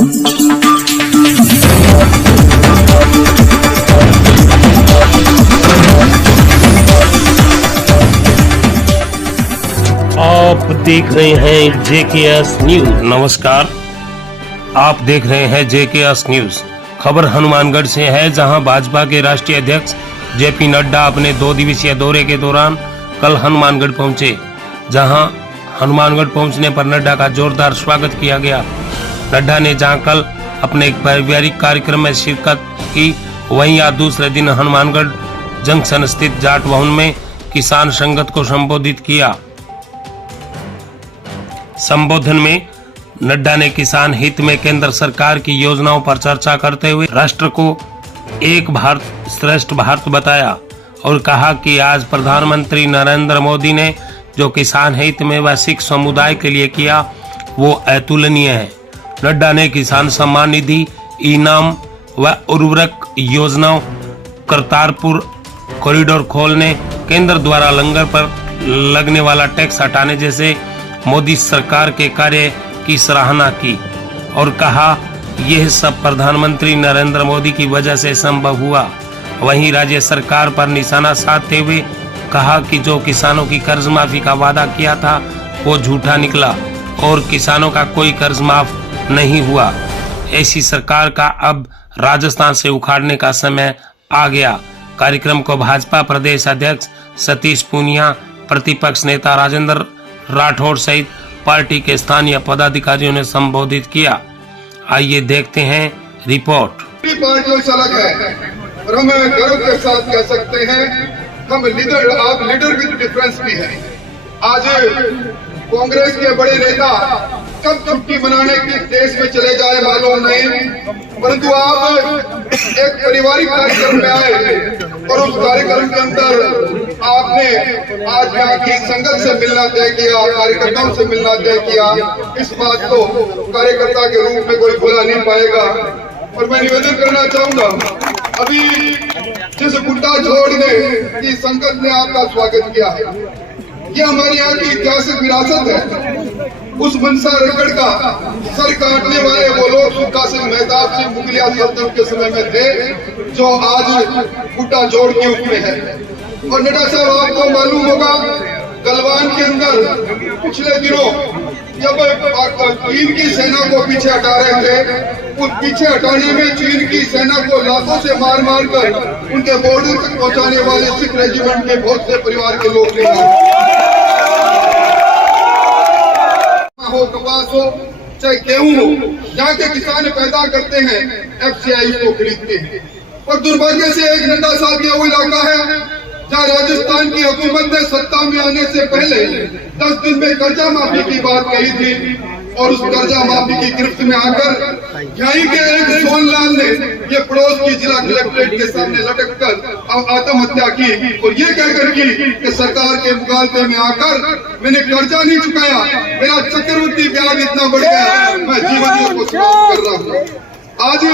आप देख रहे हैं JKS न्यूज। नमस्कार, आप देख रहे हैं JKS न्यूज। खबर हनुमानगढ़ से है, जहां भाजपा के राष्ट्रीय अध्यक्ष JP नड्डा अपने 2 दिवसीय दौरे के दौरान कल हनुमानगढ़ पहुंचे। जहां हनुमानगढ़ पहुंचने पर नड्डा का जोरदार स्वागत किया गया। नड्डा ने जहां कल अपने एक पारिवारिक कार्यक्रम में शिरकत की, वहीं आज दूसरे दिन हनुमानगढ़ जंक्शन स्थित जाट भवन में किसान संगत को संबोधित किया। संबोधन में नड्डा ने किसान हित में केंद्र सरकार की योजनाओं पर चर्चा करते हुए राष्ट्र को एक भारत श्रेष्ठ भारत बताया और कहा कि आज प्रधानमंत्री नरेंद्र मोदी ने जो किसान हित में व सिख समुदाय के लिए किया वो अतुलनीय है। नड्डा ने किसान सम्मान निधि, इनाम व उर्वरक योजनाओं, करतारपुर कॉरिडोर खोलने, केंद्र द्वारा लंगर पर लगने वाला टैक्स हटाने जैसे मोदी सरकार के कार्य की सराहना की और कहा यह सब प्रधानमंत्री नरेंद्र मोदी की वजह से संभव हुआ। वहीं राज्य सरकार पर निशाना साधते हुए कहा कि जो किसानों की कर्ज माफी का वादा किया था वो झूठा निकला और किसानों का कोई कर्ज माफ नहीं हुआ। ऐसी सरकार का अब राजस्थान से उखाड़ने का समय आ गया। कार्यक्रम को भाजपा प्रदेश अध्यक्ष सतीश पूनिया, प्रतिपक्ष नेता राजेंद्र राठौड़ सहित पार्टी के स्थानीय पदाधिकारियों ने संबोधित किया। आइए देखते हैं रिपोर्ट। पार्टियों से अलग है और हम गर्व के साथ कह सकते हैं हम लीडर, आप लीडर विद डिफरेंस भी है। आज कांग्रेस के बड़े नेता कब छुट्टी मनाने के देश में चले जाए मालूम नहीं, परंतु आप एक पारिवारिक कार्यक्रम में आए और उस कार्यक्रम के अंदर आपने आज यहाँ की संगत से मिलना तय किया, कार्यकर्ताओं से मिलना तय किया। इस बात को कार्यकर्ता के रूप में कोई भुला नहीं पाएगा। और मैं निवेदन करना चाहूंगा, अभी जिस गुड्डा जोड़ ने की संगत ने आपका स्वागत किया है, ये हमारे यहाँ की ऐतिहासिक विरासत है। उस मनसा रगड़ का सर काटने वाले वो लोग सुखा सिंह, मेहताब सिंह मुगलिया सल्तनत के समय में थे, जो आज गुड्डा जोड़ के उसमें है। और नड्डा साहब, आपको मालूम होगा गलवान के अंदर पिछले दिनों जब चीन की सेना को पीछे हटा रहे थे, उस पीछे हटाने में चीन की सेना को लातों से मार मार कर उनके बॉर्डर तक पहुंचाने वाले सिख रेजिमेंट के बहुत से परिवार के लोग हो, कपास हो, चाहे गेहूं हो, यहाँ के किसान पैदा करते हैं, FCI को खरीदते हैं। और दुर्भाग्य से एक नड्डा साहब ये वो इलाका है जहाँ राजस्थान की हुकूमत ने सत्ता में आने से पहले 10 दिन में कर्जा माफी की बात कही थी और उस कर्जा माफी की गिरफ्त में आकर यहीं के एक सोनलाल ने ये पड़ोस की जिला कलेक्ट्रेट के सामने लटक कर आत्महत्या की और ये कहकर की कि सरकार के मुकाबले में आकर मैंने कर्जा नहीं चुकाया, मेरा चक्रवृद्धि ब्याज इतना बढ़ गया, मैं जीवन को समाप्त कर रहा हूँ। आज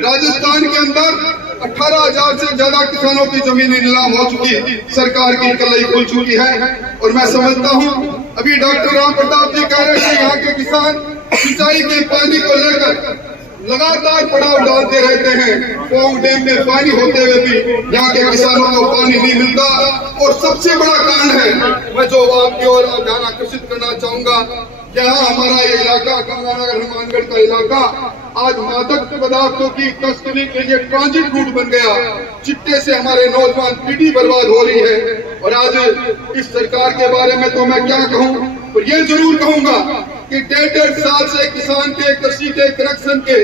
राजस्थान के अंदर 18,000 से ज्यादा किसानों की जमीनें नीलाम हो चुकी, सरकार की कलई खुल चुकी है। और मैं समझता हूँ अभी डॉक्टर राम प्रताप जी कह रहे हैं यहाँ के किसान सिंचाई के पानी को लेकर लगातार पड़ाव डालते रहते हैं। पोंग डैम में पानी होते हुए भी यहाँ के किसानों को पानी नहीं मिलता। और सबसे बड़ा कारण है, मैं जो आपकी ओर ध्यान आकर्षित करना चाहूंगा, यहाँ हमारा ये इलाका गंगानगर हनुमानगढ़ का इलाका आज मादक पदार्थों की तस्करी के लिए ट्रांजिट रूट बन गया। चिट्टे से हमारे नौजवान पीढ़ी बर्बाद हो रही है। और आज इस सरकार के बारे में तो मैं क्या कहूँ, पर ये जरूर कहूंगा कि 1.5 साल से किसान के कृषि के कनेक्शन के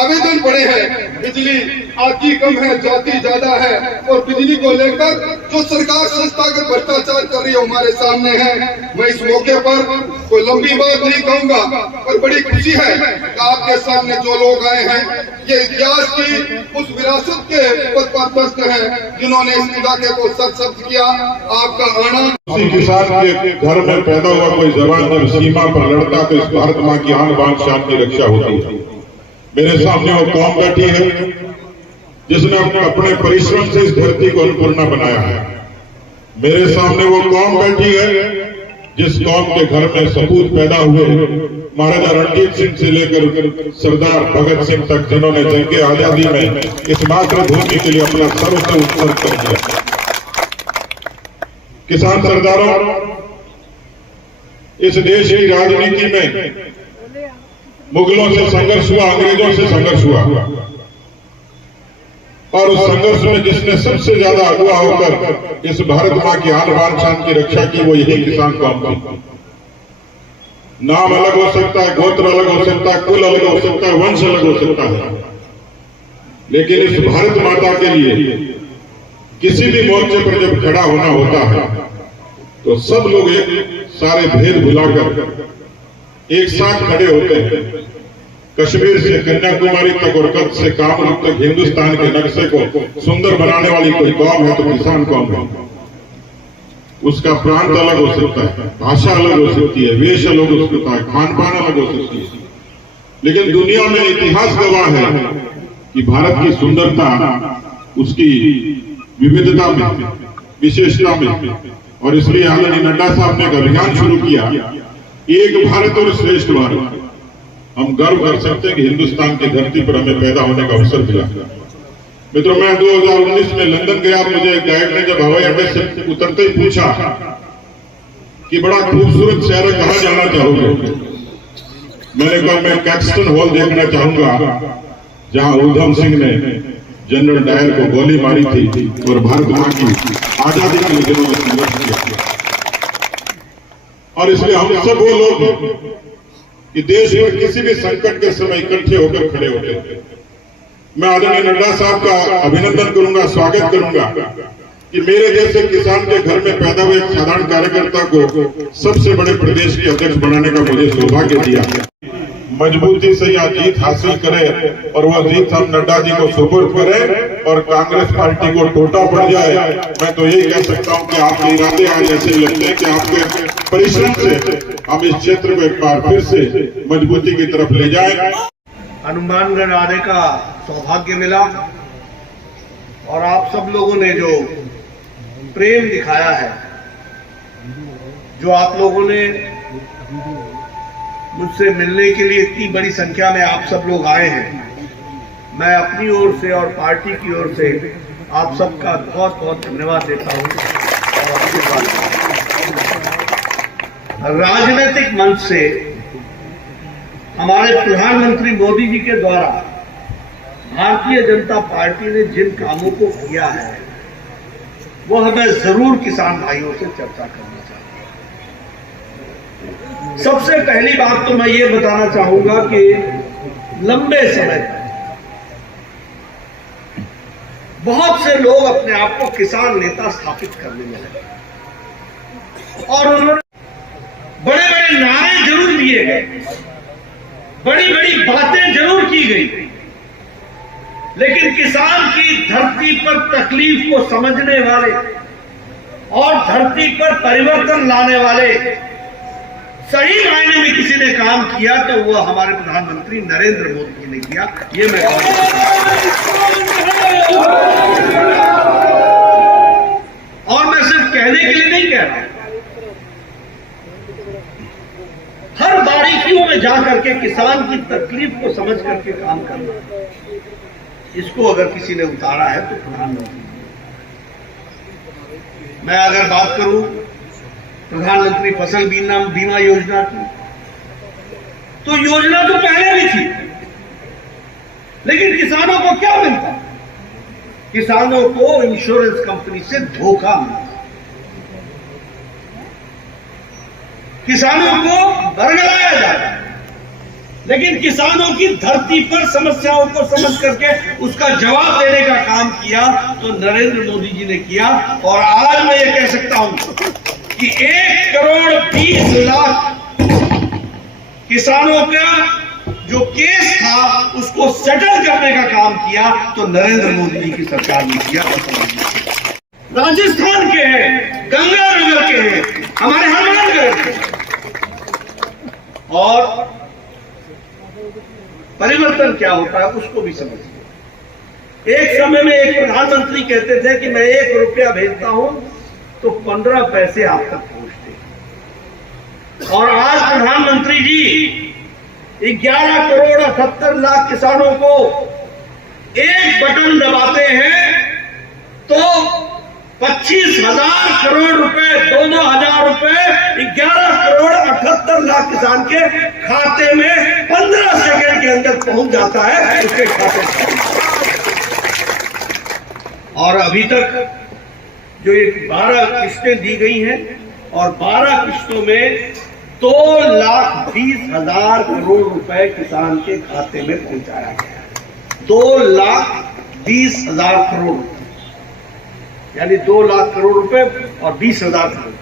आवेदन पड़े हैं। बिजली आती कम है, जाती ज्यादा है। और बिजली को लेकर जो सरकार संस्थागत भ्रष्टाचार कर रही है हमारे सामने है। मैं इस मौके पर कोई लंबी बात नहीं कहूंगा, पर बड़ी खुशी है कि आपके सामने जो लोग आए हैं ये इतिहास की उस विरासत के पथप्रदर्शक हैं जिन्होंने इस इलाके को सशक्त किया। आपका आना, किसी किसान के घर में पैदा हुआ कोई जवान जब सीमा पर लड़ता तो इस भारत माँ की आन बान शान की रक्षा होती है। मेरे सामने वो कौम बैठी है जिसने अपने परिश्रम से इस धरती को अन्नपूर्णा बनाया है। मेरे सामने वो कौम बैठी है जिस कौम के घर में सपूत पैदा हुए, महाराजा रणजीत सिंह से लेकर सरदार भगत सिंह तक, जिन्होंने जंगे आजादी में इस मातृभूमि के लिए अपना सर्वस्व उत्सर्ग कर दिया। किसान सरदारों, इस देश की राजनीति में मुगलों से संघर्ष हुआ, अंग्रेजों से संघर्ष हुआ, और उस संघर्ष में जिसने सबसे ज्यादा अगुवा होकर इस भारत मां की आन बान शान की रक्षा की, वो यही किसान कौम थी। नाम अलग हो सकता है, गोत्र अलग हो सकता है, कुल अलग हो सकता है, वंश अलग हो सकता है, लेकिन इस भारत माता के लिए किसी भी मोर्चे पर जब खड़ा होना होता है तो सब लोग एक सारे भेद भुलाकर एक साथ खड़े होते हैं। कश्मीर से कन्याकुमारी तक और कच्छ से कामरूप तक हिंदुस्तान के नक्शे को सुंदर बनाने वाली कोई कौम है तो किसान कौम है। उसका प्रांत अलग हो सकता है, भाषा अलग हो सकती है, वेश अलग हो सकता है, खान पान अलग हो सकती है, लेकिन दुनिया में इतिहास गवाह है कि भारत की सुंदरता उसकी विविधता में, विशेषता में। और इसलिए आदरणीय नड्डा साहब ने एक अभियान शुरू किया, एक भारत और श्रेष्ठ भारत। हम गर्व कर सकते हैं कि हिंदुस्तान की धरती पर हमें पैदा होने का अवसर मिला। मित्रों, मैं 2019 में लंदन गया। मुझे गाइड ने जब हवाई अड्डे से उतरते ही पूछा कि बड़ा खूबसूरत शहर है, कहां जाना चाहोगे? मैंने कहा मैं कैक्सटन हॉल देखना चाहूंगा, जहां उधम सिंह ने जनरल डायर को गोली मारी थी और भारत मां की आजादी के लिए जिन्होंने संघर्ष किया। और इसलिए हम सब वो लोग कि देश में किसी भी संकट के समय इकट्ठे होकर खड़े होते हैं। मैं आदरणीय नड्डा साहब का अभिनंदन करूंगा, स्वागत करूंगा कि मेरे जैसे किसान के घर में पैदा हुए एक साधारण कार्यकर्ता को सबसे बड़े प्रदेश के अध्यक्ष बनाने का मुझे सौभाग्य दिया। मजबूती से यह जीत हासिल करें और वह जीत हम नड्डा जी को सुपुर्द करें और कांग्रेस पार्टी को टोटा पड़ जाए। मैं तो यही कह सकता हूं कि आपके इरादे आज ऐसे लगते हैं कि आपके परिश्रम से हम इस क्षेत्र को एक बार फिर से मजबूती की तरफ ले जाएं। हनुमानगढ़ आने का सौभाग्य मिला और आप सब लोगों ने जो प्रेम दिखाया है, जो आप लोगों ने मुझसे मिलने के लिए इतनी बड़ी संख्या में आप सब लोग आए हैं, मैं अपनी ओर से और पार्टी की ओर से आप सबका बहुत बहुत धन्यवाद देता हूं। और राजनीतिक मंच से हमारे प्रधानमंत्री मोदी जी के द्वारा भारतीय जनता पार्टी ने जिन कामों को किया है, वो हमें जरूर किसान भाइयों से चर्चा करना चाहिए। सबसे पहली बात तो मैं ये बताना चाहूंगा कि लंबे समय तक बहुत से लोग अपने आप को किसान नेता स्थापित करने में लगे और उन्होंने बड़े बड़े नारे जरूर दिए गए, बड़ी बड़ी बातें जरूर की गई, लेकिन किसान की धरती पर तकलीफ को समझने वाले और धरती पर परिवर्तन लाने वाले सही मायने में किसी ने काम किया तो वो हमारे प्रधानमंत्री नरेंद्र मोदी जी ने किया। ये मैं और मैं सिर्फ कहने के लिए नहीं कह रहा, हर बारीकियों में जाकर के किसान की तकलीफ को समझ करके काम करना, इसको अगर किसी ने उतारा है तो प्रधानमंत्री। मैं अगर बात करूं प्रधानमंत्री फसल बीमा योजना की, तो योजना तो पहले भी थी, लेकिन किसानों को क्या मिलता? किसानों को इंश्योरेंस कंपनी से धोखा मिलता, किसानों को बरगलाया जाता, लेकिन किसानों की धरती पर समस्याओं को समझ करके उसका जवाब देने का काम किया तो नरेंद्र मोदी जी ने किया। और आज मैं ये कह सकता हूं कि 1,20,00,000 किसानों का जो केस था उसको सेटल करने का काम किया तो नरेंद्र मोदी जी की सरकार ने किया। राजस्थान के हैं, गंगानगर के हैं, हमारे हनुमानगढ़ के, और परिवर्तन क्या होता है उसको भी समझिए। एक समय में एक प्रधानमंत्री कहते थे कि मैं 1 रुपया भेजता हूं तो 15 पैसे आप तक पहुंचते, और आज प्रधानमंत्री जी 11 करोड़ 78 लाख किसानों को एक बटन दबाते हैं तो 25,000 करोड़ रुपए, 2,000 रुपए 11 करोड़ 78 लाख किसान के खाते में 15 सेकंड के अंदर पहुंच जाता है उसके खाते में। और अभी तक जो ये 12 किस्तें दी गई हैं और 12 किस्तों में 2,20,000 करोड़ रुपए किसान के खाते में पहुंचाया गया है। 2,20,000 करोड़, यानी 2 लाख करोड़ रुपए और 20,000 करोड़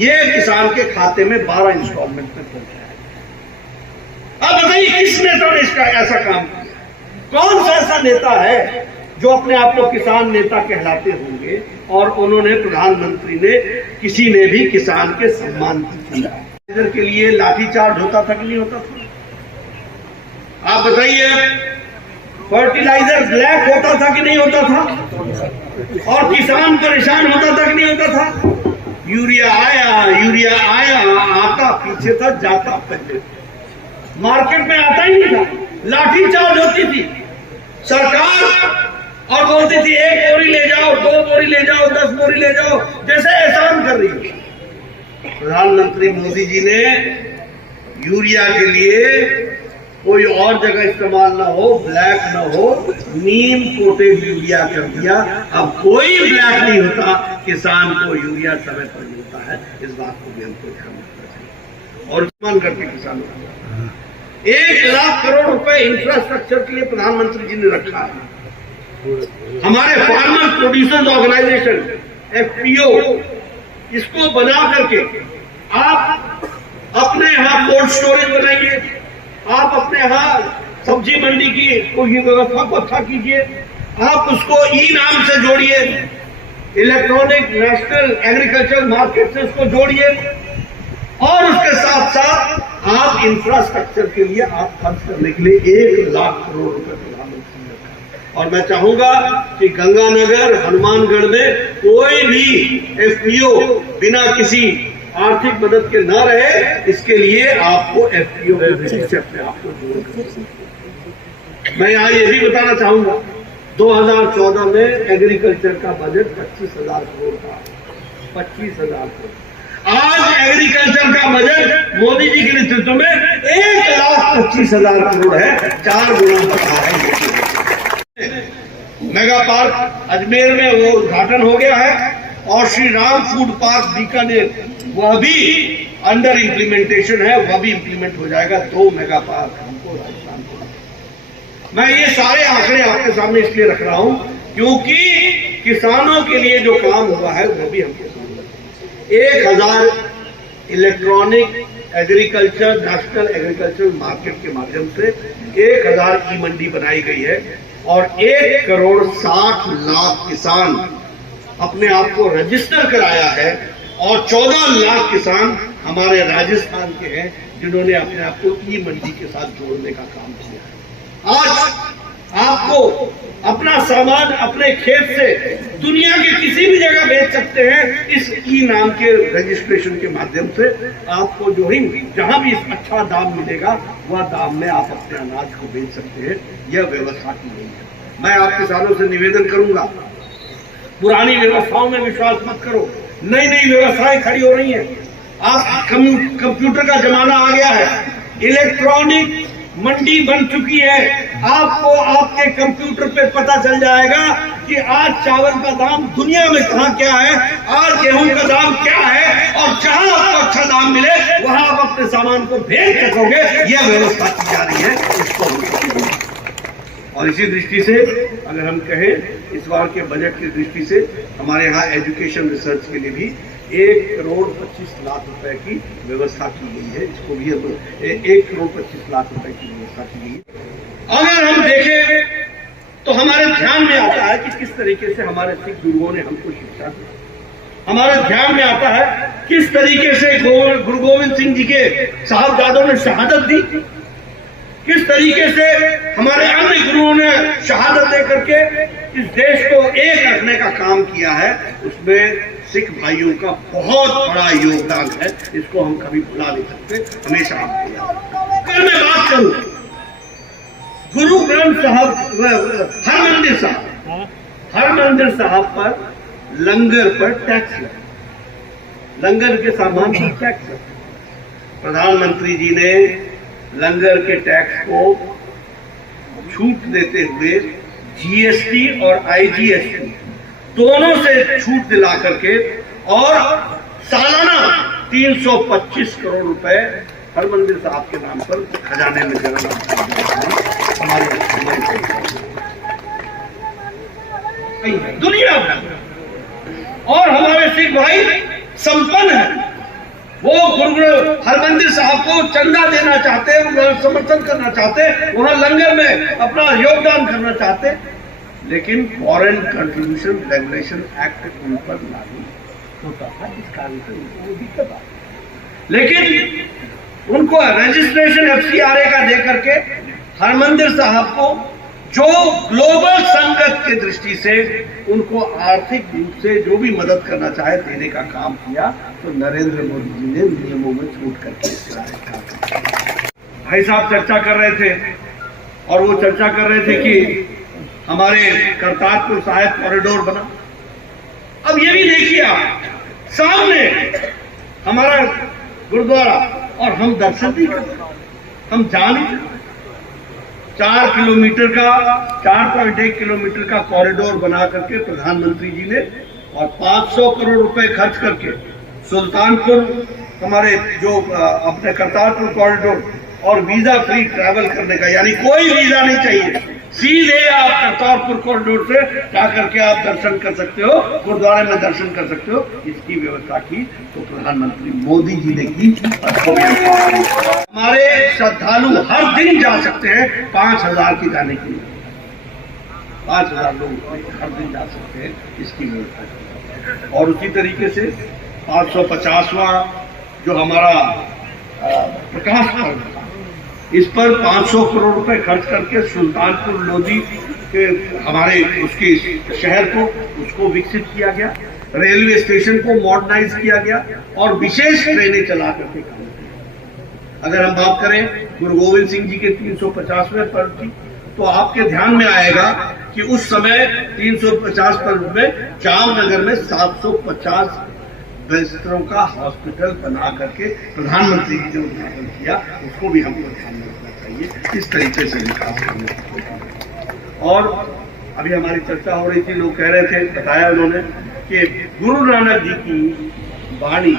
ये किसान के खाते में 12 इंस्टॉलमेंट में पहुंचाया गया। अब बताइए किस नेता ने इसका ऐसा काम किया? कौन सा ऐसा नेता है जो अपने आप को किसान नेता कहलाते होंगे और उन्होंने, प्रधानमंत्री ने, किसी ने भी किसान के सम्मान की किया? इधर के लिए लाठीचार्ज होता था कि नहीं होता था? आप बताइए, फर्टिलाइजर ब्लैक होता था कि नहीं होता था? और किसान परेशान होता था कि नहीं होता था? यूरिया आया, आता पीछे था, जाता पहले, मार्केट में आता ही नहीं था। लाठीचार्ज होती थी सरकार और बोलती थी 1 बोरी ले जाओ, 2 बोरी ले जाओ, 10 बोरी ले जाओ, जैसे एहसान कर रही है। प्रधानमंत्री मोदी जी ने यूरिया के लिए कोई और जगह इस्तेमाल ना हो, ब्लैक ना हो, नीम कोटेड यूरिया कर दिया। अब कोई ब्लैक नहीं होता, किसान को यूरिया समय पर मिलता है। इस बात को भी हमको ध्यान रखना चाहिए और सम्मान करके किसानों को 1 लाख करोड़ रुपए इंफ्रास्ट्रक्चर के लिए प्रधानमंत्री जी ने रखा है। हमारे फार्मर प्रोड्यूसर्स ऑर्गेनाइजेशन FPO, इसको बना करके आप अपने यहां कोल्ड स्टोरेज बनाइए, आप अपने यहां सब्जी मंडी की कोई व्यवस्था को अच्छा कीजिए, आप उसको नाम से जोड़िए, इलेक्ट्रॉनिक नेशनल एग्रीकल्चर मार्केट से उसको जोड़िए और उसके साथ साथ आप इंफ्रास्ट्रक्चर के लिए आप खर्च करने के लिए 1 लाख करोड़ रुपए प्रधानमंत्री ने रखा। और मैं चाहूंगा कि गंगानगर, हनुमानगढ़ में कोई भी FPO बिना किसी आर्थिक मदद के ना रहे, इसके लिए आपको FPO से अपने आप को जोड़। मैं यहाँ ये भी बताना चाहूंगा, 2014 में एग्रीकल्चर का बजट 25,000 करोड़ था, 25,000 करोड़। आज एग्रीकल्चर का बजट मोदी जी के नेतृत्व में 1,25,000 करोड़ है, 4 गुना बढ़ा है। मेगा पार्क अजमेर में वो उद्घाटन हो गया है और श्री राम फूड पार्क बीकानेर वह भी अंडर इम्प्लीमेंटेशन है, वह भी इम्प्लीमेंट हो जाएगा। 2 मेगा पार्क हमको राजस्थान को। मैं ये सारे आंकड़े आपके सामने इसलिए रख रहा हूं क्योंकि किसानों के लिए जो काम हुआ है वो भी हमके सामने। 1,000 electronic agriculture national agriculture market के माध्यम से 1,000 ई मंडी बनाई गई है और 1 करोड़ 60 लाख किसान अपने आप को रजिस्टर कराया है और 14 लाख किसान हमारे राजस्थान के हैं जिन्होंने अपने आप को ई मंडी के साथ जोड़ने का काम किया है। आज आपको अपना सामान अपने खेत से दुनिया के किसी भी जगह बेच सकते हैं इस ई नाम के रजिस्ट्रेशन के माध्यम से। आपको जो ही जहां भी अच्छा दाम मिलेगा वह दाम में आप अपने अनाज को बेच सकते हैं। यह व्यवस्था की गई है। मैं आप किसानों से निवेदन करूंगा, पुरानी व्यवस्थाओं में विश्वास मत करो, नई नई व्यवस्थाएं खड़ी हो रही हैं। आप कंप्यूटर का जमाना आ गया है, इलेक्ट्रॉनिक मंडी बन चुकी है। आपको आपके कंप्यूटर पे पता चल जाएगा कि आज चावल का दाम दुनिया में कहां क्या है, आज गेहूं का दाम क्या है और जहां आपको अच्छा दाम मिले वहां आप अपने सामान को भेज सकोगे। यह व्यवस्था की जा रही है, इसको। और इसी दृष्टि से अगर हम कहें इस बार के बजट की दृष्टि से हमारे यहाँ एजुकेशन रिसर्च के लिए भी 1 करोड़ 25 लाख रुपए की व्यवस्था की गई है। इसको भी 1 करोड़ 25 लाख रुपए की व्यवस्था की गई है। अगर हम देखें तो हमारे ध्यान में आता है कि किस तरीके से हमारे सिख गुरुओं ने हमको शिक्षा दी। हमारे ध्यान में आता है किस तरीके से गुरु गोविंद सिंह जी के साहबजादों ने शहादत दी, किस तरीके से हमारे अन्य गुरुओं ने शहादत दे करके इस देश को एक रखने का काम किया है। उसमें सिख भाइयों का बहुत बड़ा योगदान है, इसको हम कभी भुला नहीं सकते, हमेशा आपको याद। कल मैं बात करूं गुरु ग्रंथ साहब हरमंदिर साहब पर लंगर पर टैक्स है, लंगर के सामान पर टैक्स है। प्रधानमंत्री जी ने लंगर के टैक्स को छूट देते हुए जीएसटी और आईजीएसटी दोनों से छूट दिला करके और सालाना 325 करोड़ रुपए हरमंदिर साहब के नाम पर खजाने में जमा दुनिया में। और हमारे सिख भाई संपन्न है, वो गुरु हरमंदिर साहब को चंदा देना चाहते हैं, समर्थन करना चाहते हैं, वहां लंगर में अपना योगदान करना चाहते हैं, लेकिन फॉरेन कंट्रीब्यूशन रेगुलेशन एक्ट उन पर लागू होता है, इस कारण से उनको दिक्कत आती। लेकिन उनको रजिस्ट्रेशन एफसीआरए का दे करके हरमंदिर साहब को जो ग्लोबल संगत की दृष्टि से उनको आर्थिक रूप से जो भी मदद करना चाहे देने का काम किया, तो नरेंद्र मोदी जी ने नियमों में छूट करके भाई साहब चर्चा कर रहे थे, और वो चर्चा कर रहे थे कि हमारे करतारपुर साहिब कॉरिडोर बना। अब ये भी देखिए आप, सामने हमारा गुरुद्वारा और हम दर्शन नहीं करते, हम जा नहीं सकते। 4 किलोमीटर का 4.1 किलोमीटर का कॉरिडोर बना करके प्रधानमंत्री जी ने और 500 करोड़ रुपए खर्च करके सुल्तानपुर हमारे जो अपने करतारपुर कॉरिडोर और वीजा फ्री ट्रैवल करने का, यानी कोई वीजा नहीं चाहिए, सीधे आप करतारपुर कॉरिडोर से जाकर के आप दर्शन कर सकते हो, गुरुद्वारे में दर्शन कर सकते हो, इसकी व्यवस्था की तो प्रधानमंत्री मोदी जी ने की। हमारे श्रद्धालु हर दिन जा सकते हैं 5,000 की जाने के लिए, 5,000 लोग हर दिन जा सकते हैं, इसकी व्यवस्था की। और उसी तरीके से 550वां जो हमारा प्रकाश पर्व, इस पर 500 करोड़ रुपए खर्च करके सुल्तानपुर लोधी के हमारे उसके शहर को उसको विकसित किया गया, रेलवे स्टेशन को मॉडर्नाइज किया गया और विशेष ट्रेनें चला करके काम किया। अगर हम बात करें गुरु गोविंद सिंह जी के 350वें पर्व की, तो आपके ध्यान में आएगा कि उस समय 350 पर्व में जामनगर में 750 बिस्तरों का हॉस्पिटल बना करके प्रधानमंत्री जी ने उद्घाटन किया, उसको भी हमको ध्यान में रखना चाहिए। इस तरीके से विकास करने की। और अभी हमारी चर्चा हो रही थी, लोग कह रहे थे, बताया उन्होंने कि गुरु नानक जी की वाणी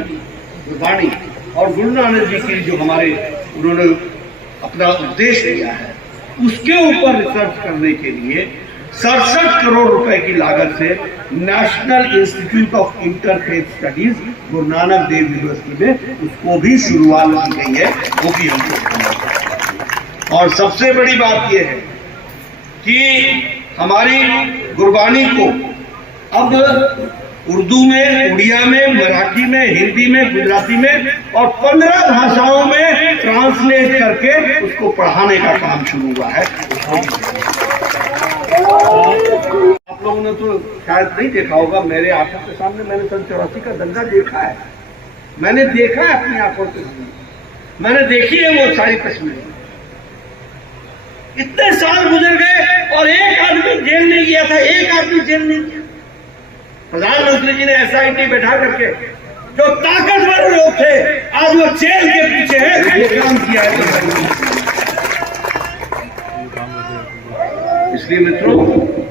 और गुरु नानक जी की जो हमारे उन्होंने अपना उपदेश दिया है, उसके ऊपर रिसर्च करने के लिए 67 करोड़ रुपए की लागत से national institute of interfaith studies Guru Nanak Dev university में उसको भी शुरुआत की गई है, वो भी हमको। और सबसे बड़ी बात यह है कि हमारी गुरबानी को अब उर्दू में, उड़िया में, मराठी में, हिंदी में, गुजराती में और 15 भाषाओं में ट्रांसलेट करके उसको पढ़ाने का काम शुरू हुआ है। आप लोगों ने तो शायद नहीं देखा होगा, मेरे आंखों के सामने मैंने सन 84 का दंगा देखा है, मैंने देखा है अपनी आंखों के सामने, मैंने देखी है वो सारी तस्वीरें। इतने साल गुजर गए और एक आदमी जेल नहीं गया था, एक आदमी जेल नहीं गया। प्रधानमंत्री जी ने एसआईटी बैठा करके जो ताकतवर लोग थे आज वो जेल के पीछे है, ये काम किया है। इसलिए मित्रों,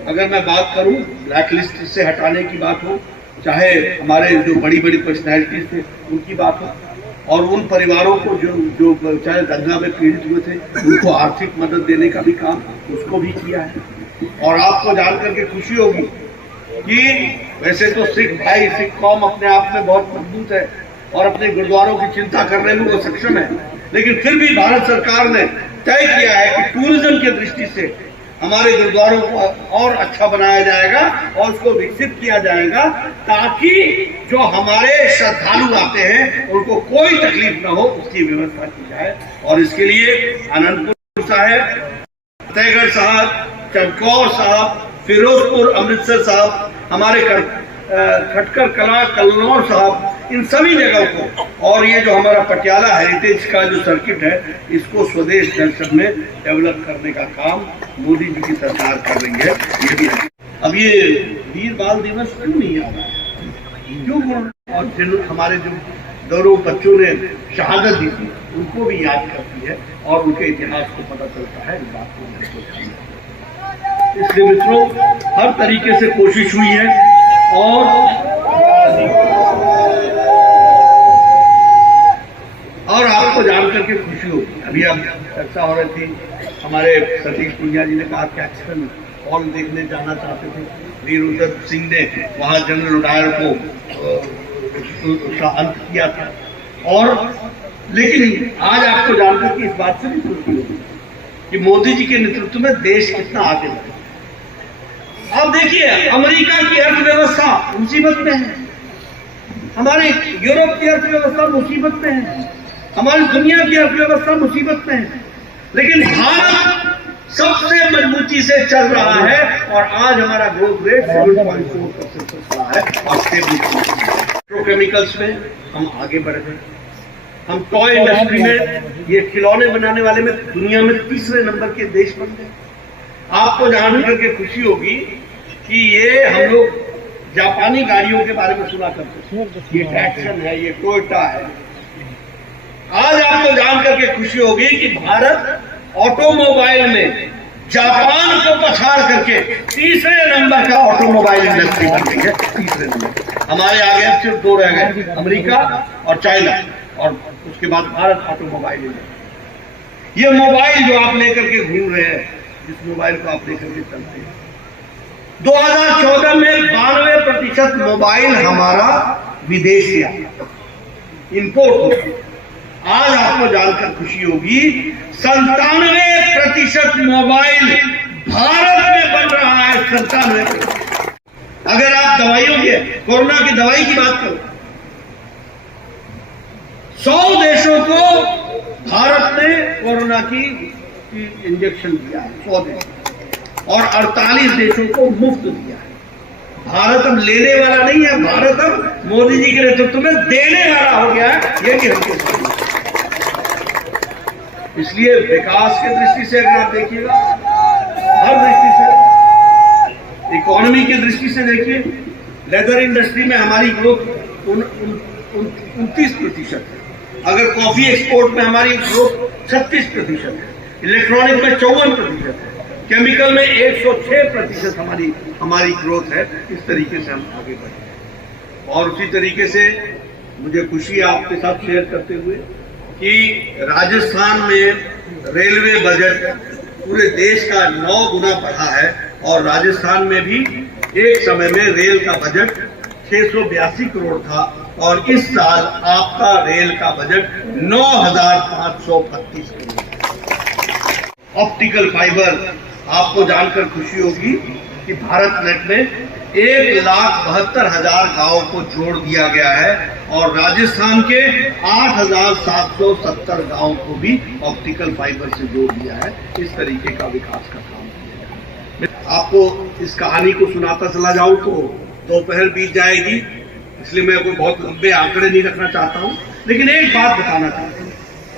अगर मैं बात करूं ब्लैक लिस्ट से हटाने की बात हो, चाहे हमारे जो बड़ी बड़ी पर्सनैलिटीज थे उनकी बात हो, और उन परिवारों को जो चाहे दंगा में पीड़ित हुए थे उनको आर्थिक मदद देने का भी काम उसको भी किया है। और आपको जानकर के खुशी होगी कि वैसे तो सिख भाई, सिख कौम अपने आप में बहुत मजबूत है और अपने गुरुद्वारों की चिंता करने में वो सक्षम है, लेकिन फिर भी भारत सरकार ने तय किया है कि टूरिज्म की दृष्टि से हमारे गुरुद्वारों को और अच्छा बनाया जाएगा और उसको विकसित किया जाएगा, ताकि जो हमारे श्रद्धालु आते हैं उनको कोई तकलीफ न हो, उसकी व्यवस्था की जाए। और इसके लिए आनंदपुर साहिब, फतेहगढ़ साहब, चमकौर साहब, फिरोजपुर, अमृतसर साहब, हमारे खटकर कला, कल्लौर साहब, इन सभी जगहों को, और ये जो हमारा पटियाला हेरिटेज का जो सर्किट है, इसको स्वदेश दर्शन में डेवलप करने का काम मोदी जी की सरकार कर रही है। ये भी है। अब ये वीर बाल दिवस क्यों नहीं आ रहा है, क्यों? और जिन हमारे जो दोनों बच्चों ने शहादत दी थी, उनको भी याद करती है और उनके इतिहास को पता चलता है। इस बात को इसलिए मित्रों, हर तरीके से कोशिश हुई है और आपको जान करके खुशी होगी। अभी अब चर्चा हो रही थी, हमारे सतीश पुनिया जी ने कहा कि एक्शन हॉल देखने जाना चाहते थे, वीर उधम सिंह ने वहां जनरल डायर को उसका अंत किया था। और लेकिन आज आपको जानकर कि इस बात से भी खुशी होगी कि मोदी जी के नेतृत्व में देश कितना आगे बढ़ा। अब देखिए, अमेरिका की अर्थव्यवस्था मुसीबत में है, हमारे यूरोप की अर्थव्यवस्था मुसीबत में है, हमारी दुनिया की अर्थव्यवस्था मुसीबत में है, लेकिन भारत सबसे मजबूती से चल रहा है और आज हमारा ग्रोथ रेट 7.4% रहा है और पेट्रोकेमिकल्स में हम आगे बढ़ गए। हम टॉय इंडस्ट्री में, ये खिलौने बनाने वाले में दुनिया में तीसरे नंबर के देश बन गए। आपको जान करके खुशी होगी कि ये हम लोग जापानी गाड़ियों के बारे में सुना करते थे, ये टैक्सन है, ये टोयोटा है। आज आपको जान करके खुशी होगी कि भारत ऑटोमोबाइल में जापान को पछाड़ करके तीसरे नंबर का ऑटोमोबाइल इंडस्ट्री बन गई है। तीसरे नंबर, हमारे आगे सिर्फ दो रह गए, अमेरिका और चाइना, और उसके बाद भारत ऑटोमोबाइल इंडस्ट्री। ये मोबाइल जो आप लेकर के घूम रहे हैं, जिस मोबाइल को आप लेकर के चलते हैं, 2014 में 92% मोबाइल हमारा विदेश से आया, इम्पोर्ट होता। आज आपको जानकर खुशी होगी 97% मोबाइल भारत में बन रहा है। 97%। अगर आप दवाइयों के, कोरोना की दवाई की बात करो, 100 देशों को भारत ने कोरोना की इंजेक्शन दिया है, 100 देशों, और 48 देशों को मुफ्त दिया है। भारत अब लेने वाला नहीं है, भारत अब मोदी जी के नेतृत्व में देने वाला हो गया है। ये कि इसलिए विकास की दृष्टि से अगर आप देखिएगा, हर दृष्टि से, इकोनॉमी की दृष्टि से देखिए, लेदर इंडस्ट्री में हमारी ग्रोथ 29% है। अगर कॉफी एक्सपोर्ट में हमारी ग्रोथ 36% है, इलेक्ट्रॉनिक में 54% है, केमिकल में 106% हमारी ग्रोथ है। इस तरीके से हम आगे बढ़े। और उसी तरीके से मुझे खुशी है आपके साथ शेयर करते हुए कि राजस्थान में रेलवे बजट पूरे देश का 9 गुना बढ़ा है, और राजस्थान में भी एक समय में रेल का बजट 682 करोड़ था, और इस साल आपका रेल का बजट 9,535 करोड़। ऑप्टिकल फाइबर, आपको जानकर खुशी होगी कि भारत नेट में 1,72,000 गांवों को जोड़ दिया गया है, और राजस्थान के 8,770 गांवों को भी ऑप्टिकल फाइबर से जोड़ दिया है। इस तरीके का विकास का काम किया है। आपको इस कहानी को सुनाता चला जाऊं तो दोपहर बीत जाएगी, इसलिए मैं कोई बहुत लंबे आंकड़े नहीं रखना चाहता हूं, लेकिन एक बात बताना चाहता हूं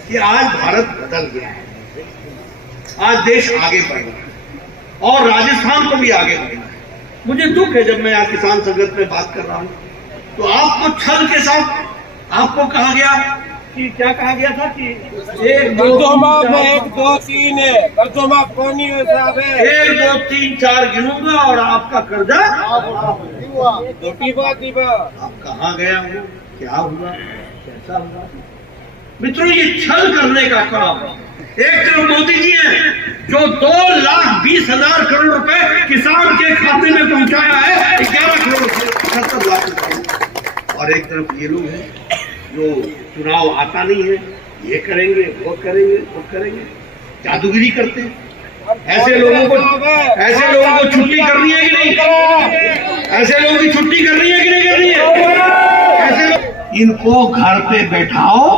कि आज भारत बदल गया है, आज देश आगे बढ़ रहा है और राजस्थान को भी आगे बढ़ना है। मुझे दुख है जब मैं यहाँ किसान संगत में बात कर रहा हूँ तो आपको छल के साथ आपको कहा गया कि, क्या कहा गया था कि 1 2 3 है, 1 2 3 4 गिनूंगा और आपका कर्जा आप कहाँ गया हो, क्या हुआ, कैसा हुआ। मित्रों, ये छल करने का काम। एक तरफ मोदी जी हैं जो 2,20,000 करोड़ रुपए किसान के खाते में पहुंचाया है, 11 करोड़ 70 लाख रुपए, और एक तरफ ये लोग हैं जो चुनाव आता नहीं है, ये करेंगे, वो करेंगे, वो करेंगे, जादूगिरी करते हैं। ऐसे लोगों को छुट्टी करनी है कि नहीं? ऐसे लोगों की छुट्टी करनी है कि नहीं करनी है? ऐसे इनको घर पे बैठाओ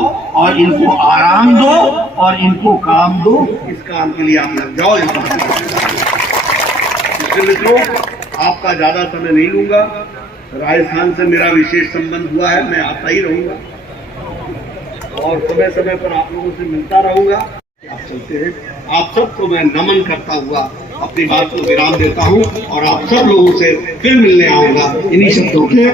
और इनको आराम दो और इनको काम दो। इस काम के लिए आप लग जाओ। इसलिए मित्रों, आपका ज्यादा समय नहीं लूंगा। राजस्थान से मेरा विशेष संबंध हुआ है, मैं आता ही रहूंगा और समय समय पर आप लोगों से मिलता रहूंगा। आप चलते हैं। आप सबको मैं नमन करता हुआ अपनी बात को विराम देता हूं और आप सब लोगों से फिर मिलने आऊंगा इन्हीं शब्दों के।